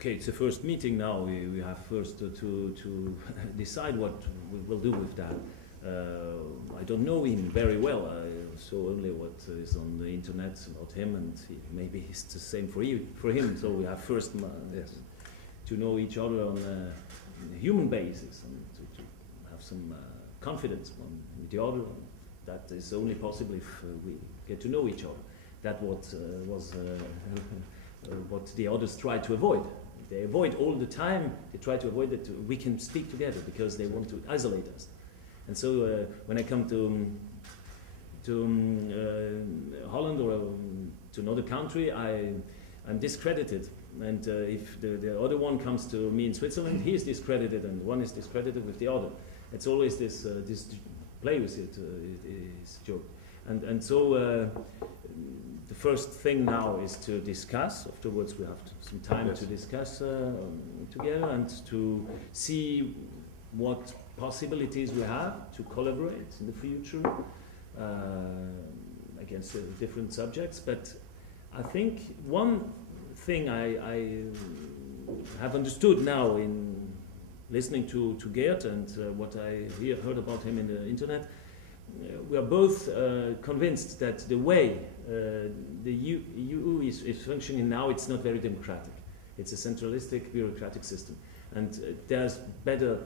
Okay, it's the first meeting now. We have first to decide what we will do with that. I don't know him very well. I saw only what is on the internet about him, and maybe it's the same for him. So we have first to know each other on a human basis, and to have some confidence one with the other. That is only possible if we get to know each other. That was what the others try to avoid. They avoid all the time. They try to avoid that we can speak together because they want to isolate us. And so when I come to Holland or to another country, I'm discredited. And if the other one comes to me in Switzerland, he is discredited, and one is discredited with the other. It's always this play with it, is joke. And so the first thing now is to discuss. Afterwards, we have some time to discuss together and to see what possibilities we have to collaborate in the future against different subjects. But I think one thing I have understood now in listening to Geert and what I heard about him in the internet, we are both convinced that the way the EU is functioning now, it's not very democratic. It's a centralistic, bureaucratic system. And there's better,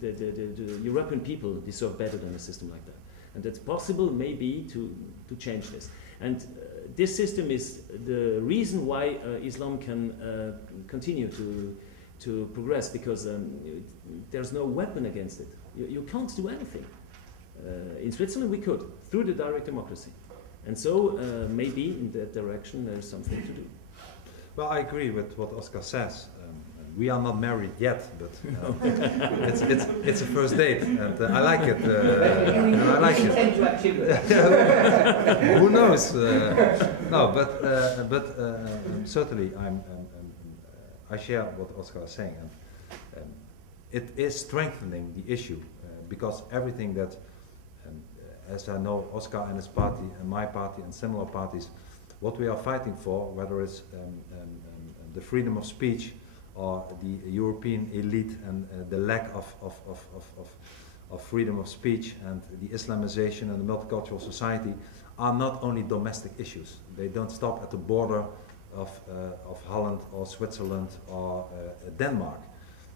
the European people deserve better than a system like that. And it's possible, maybe, to change this. And this system is the reason why Islam can continue to progress, because there's no weapon against it. You can't do anything. In Switzerland we could, through the direct democracy. And so maybe in that direction there's something to do. Well, I agree with what Oskar says. We are not married yet, but it's a first date, and I like it. And I like it. Who knows? No, but certainly I share what Oskar is saying, and it is strengthening the issue because everything that, as I know, Oskar and his party and my party and similar parties, what we are fighting for, whether it's the freedom of speech or the European elite and the lack of freedom of speech and the Islamization and the multicultural society, are not only domestic issues. They don't stop at the border of Holland or Switzerland or Denmark.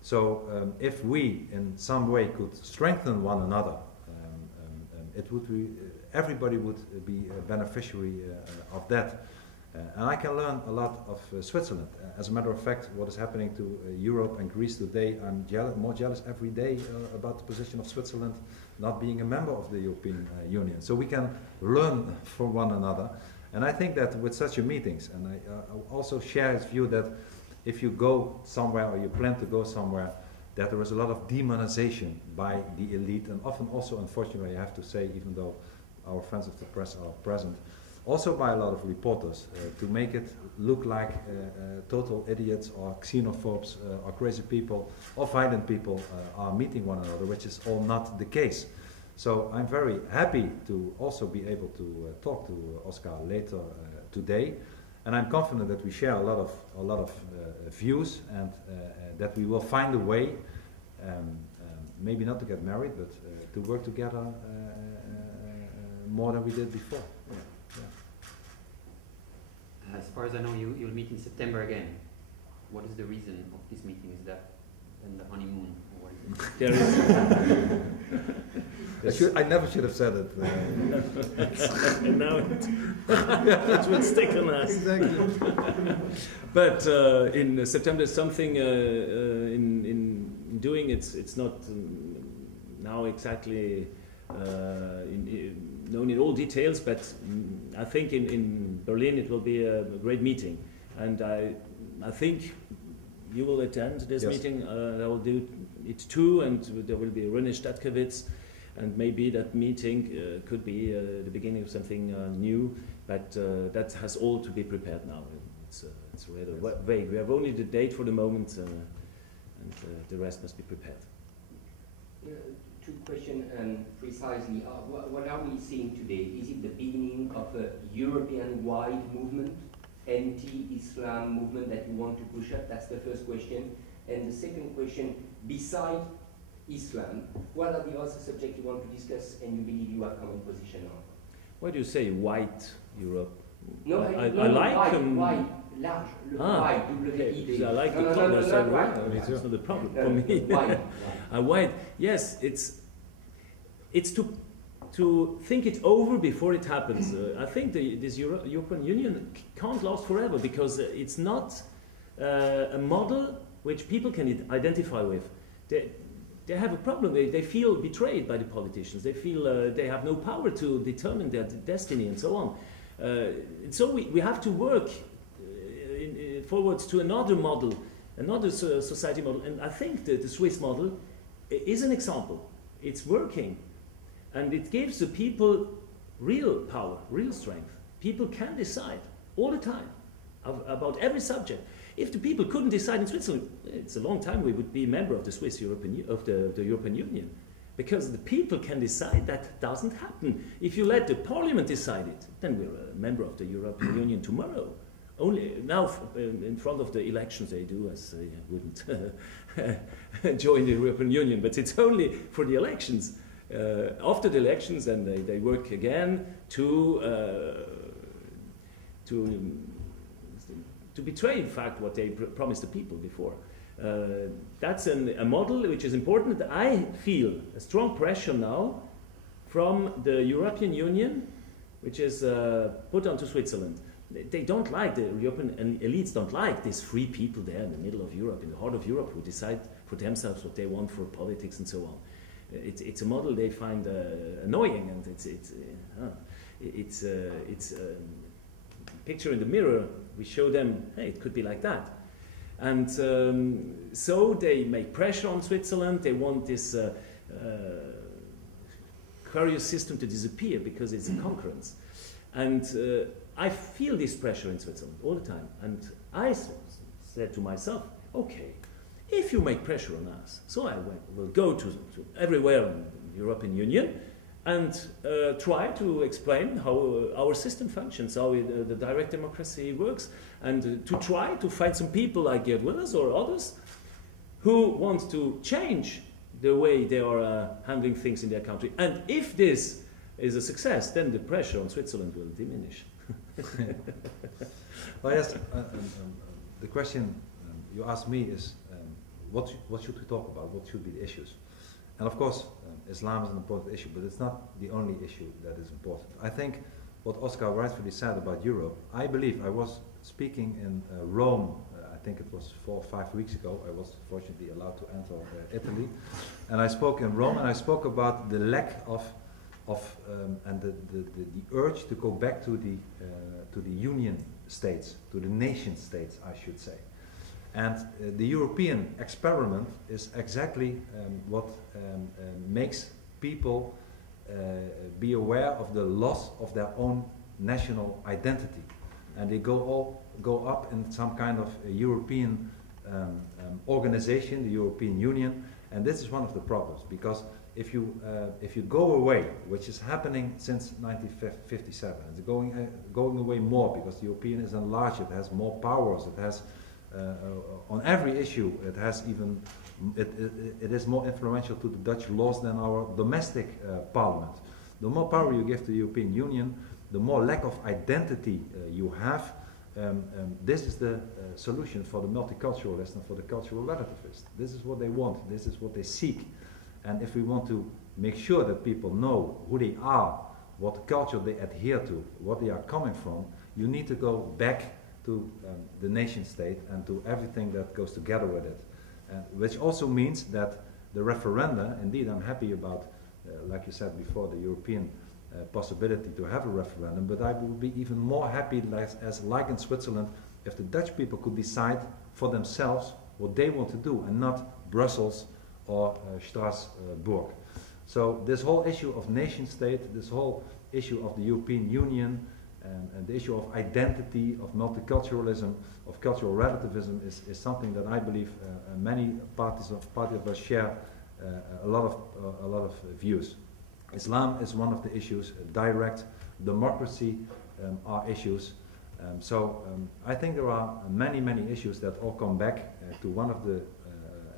So if we in some way could strengthen one another, it would be, everybody would be a beneficiary of that. And I can learn a lot of Switzerland. As a matter of fact, what is happening to Europe and Greece today, I'm more jealous every day about the position of Switzerland not being a member of the European Union. So we can learn from one another. And I think that with such a meetings, and I also share his view that if you go somewhere or you plan to go somewhere, that there is a lot of demonization by the elite, and often also, unfortunately, I have to say, even though our friends of the press are present, also by a lot of reporters, to make it look like total idiots or xenophobes or crazy people or violent people are meeting one another, which is all not the case. So I'm very happy to also be able to talk to Oskar later today, and I'm confident that we share a lot of views, and that we will find a way, maybe not to get married, but to work together more than we did before. Yeah. As far as I know, you'll meet in September again. What is the reason of this meeting? Is that then the honeymoon? Or what is it? There is. I never should have said it. And now it will stick on us. Exactly. But in September, something in doing. It's not now exactly known in all details, but I think in Berlin it will be a great meeting, and I think you will attend this meeting. I will do it too, and there will be René Stadtkewitz, and maybe that meeting could be the beginning of something new, but that has all to be prepared now. It's rather vague. We have only the date for the moment, and the rest must be prepared. Two questions precisely. What are we seeing today? Is it the beginning of a European-wide movement anti-Islam movement that you want to push up? That's the first question. And the second question, beside Islam, what are the other subjects you want to discuss and you believe you have common position on? Why do you say white Europe? No, I like white, large, white, W-I-D. I like the color, so it's not the problem for me. White. White, yes, it's to think it over before it happens. I think this European Union can't last forever because it's not a model which people can identify with. They have a problem. They feel betrayed by the politicians. They feel they have no power to determine their destiny and so on. So we have to work forwards to another model, another society model. And I think that the Swiss model is an example. It's working. And it gives the people real power, real strength. People can decide all the time about every subject. If the people couldn't decide in Switzerland, it's a long time we would be a member of the the European Union. Because the people can decide, that doesn't happen. If you let the parliament decide it, then we're a member of the European Union tomorrow. Only now, in front of the elections, they do as they wouldn't join the European Union, but it's only for the elections. After the elections, then they work again to betray, in fact, what they promised the people before. That's a model which is important. I feel a strong pressure now from the European Union, which is put onto Switzerland. They don't like, the European elites don't like these free people there in the middle of Europe, in the heart of Europe, who decide for themselves what they want for politics and so on. It's a model they find annoying, and it's a picture in the mirror. We show them, hey, it could be like that. And so they make pressure on Switzerland. They want this curious system to disappear because it's a concurrence. And I feel this pressure in Switzerland all the time. And I said to myself, okay, if you make pressure on us, so I will go to everywhere in the European Union and try to explain how our system functions, how the direct democracy works, and to try to find some people like Geert Wilders or others who want to change the way they are handling things in their country. And if this is a success, then the pressure on Switzerland will diminish. Well, yes, the question you asked me is, what should we talk about? What should be the issues? And of course, Islam is an important issue, but it's not the only issue that is important. I think what Oskar rightfully said about Europe, I believe, I was speaking in Rome, I think it was 4 or 5 weeks ago. I was fortunately allowed to enter Italy. And I spoke in Rome, and I spoke about the lack of and the urge to go back to the union states, to the nation states, I should say. And the European experiment is exactly what makes people be aware of the loss of their own national identity. And they go up in some kind of a European organization, the European Union. And this is one of the problems, because if you go away, which is happening since 1957, it's going away more because the European is enlarged, it has more powers, it has on every issue, it has even it is more influential to the Dutch laws than our domestic parliament. The more power you give to the European Union, the more lack of identity you have. This is the solution for the multiculturalist and for the cultural relativist. This is what they want. This is what they seek. And if we want to make sure that people know who they are, what culture they adhere to, what they are coming from, you need to go back to the nation state and to everything that goes together with it. Which also means that the referenda, indeed I'm happy about, like you said before, the European possibility to have a referendum, but I would be even more happy, like in Switzerland, if the Dutch people could decide for themselves what they want to do and not Brussels or Strasbourg. So this whole issue of nation state, this whole issue of the European Union, and the issue of identity, of multiculturalism, of cultural relativism is something that I believe many parties of us share a lot of views. Islam is one of the issues. Direct democracy are issues. I think there are many issues that all come back to one of the,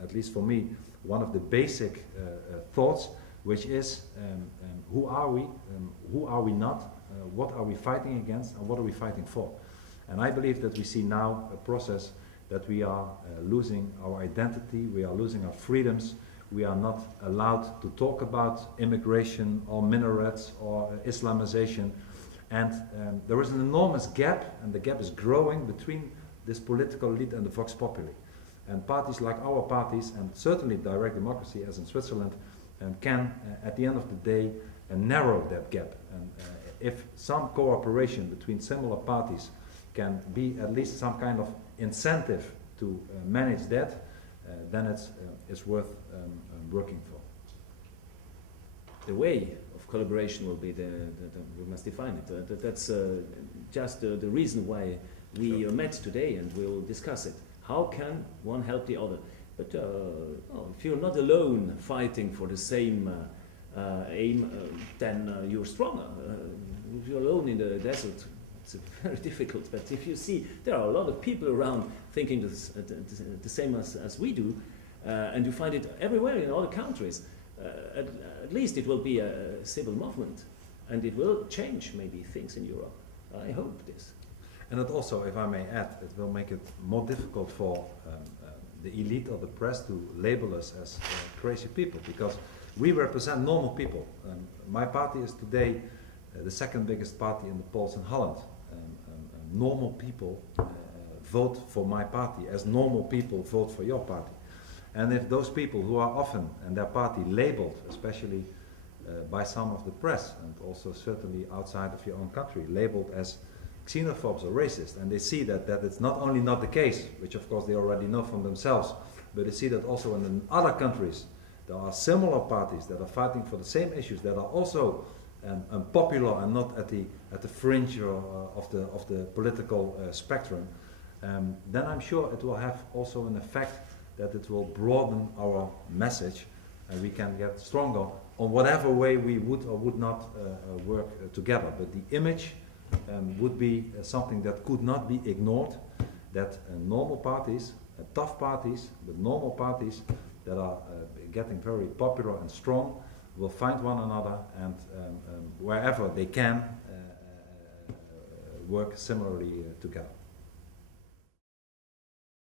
at least for me, one of the basic thoughts, which is who are we not, what are we fighting against, and what are we fighting for? And I believe that we see now a process that we are losing our identity, we are losing our freedoms, we are not allowed to talk about immigration or minarets or Islamization. And there is an enormous gap, and the gap is growing between this political elite and the Vox Populi. And parties like our parties, and certainly direct democracy as in Switzerland, can, at the end of the day, narrow that gap. And if some cooperation between similar parties can be at least some kind of incentive to manage that, then it's worth working for. The way of collaboration will be we must define it. That's just the reason why we met today, and we'll discuss it. How can one help the other? But if you're not alone fighting for the same aim, then you're stronger. If you're alone in the desert, it's very difficult. But if you see there are a lot of people around thinking the same as we do, and you find it everywhere in other countries, at least it will be a civil movement, and it will change maybe things in Europe. I hope this. And it also, if I may add, it will make it more difficult for the elite of the press to label us as crazy people, because we represent normal people. My party is today the second biggest party in the polls in Holland. Normal people vote for my party as normal people vote for your party. And if those people who are often, and their party labeled, especially by some of the press, and also certainly outside of your own country, labeled as xenophobes or racist, and they see that it's not only not the case, which of course they already know from themselves, but they see that also in other countries there are similar parties that are fighting for the same issues, that are also popular and not at the fringe of the political spectrum, then I'm sure it will have also an effect that it will broaden our message, and we can get stronger on whatever way we would or would not work together. But the image would be something that could not be ignored, that normal parties, tough parties, but normal parties that are getting very popular and strong will find one another, and wherever they can work similarly together.